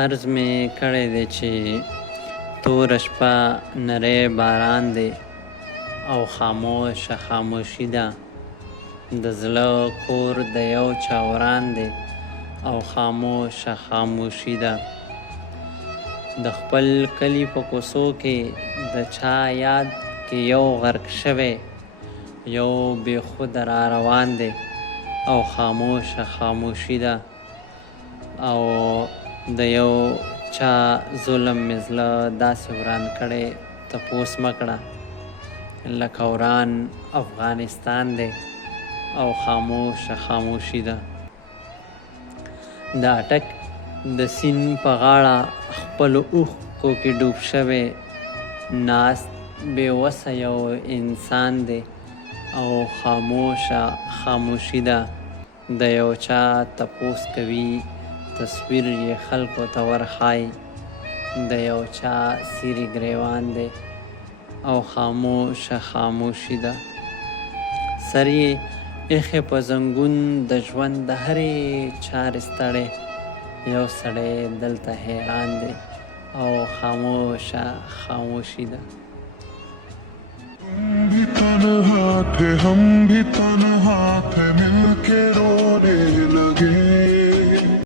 عرض مې کړی دی چې توره شپه نری باران دی او خاموشه خاموشي ده. د زړه کور د یو چا وران دی او خاموشه خاموشي ده. د خپل کلي په کوڅو کې د چا یاد کې یو غرق شوی یو بېخوده را روان دی او خاموشه خاموشي ده. او د یو چا ظلم مې زړه داسې وران کړی تپوس مه کړه، لکه وران افغانستان دی او خاموشه خاموشي ده. د اټک د سیند په غاړه خپلو اوښکو کې ډوب شوی ناست بېوسه یو انسان دی او خاموشه خاموشي ده. د یو چا تپوس کوي تصویر یې خلکو ته ورښایي. د یو چا سیری ګریوان دی او خاموشه خاموشي ده. سر یې ایښی په زنګون د ژوند د هرې چارې ستړی یو سړی دلته حیران دی او خاموشه خاموشي ده. हम भी तन्हा थे हम भी तन्हा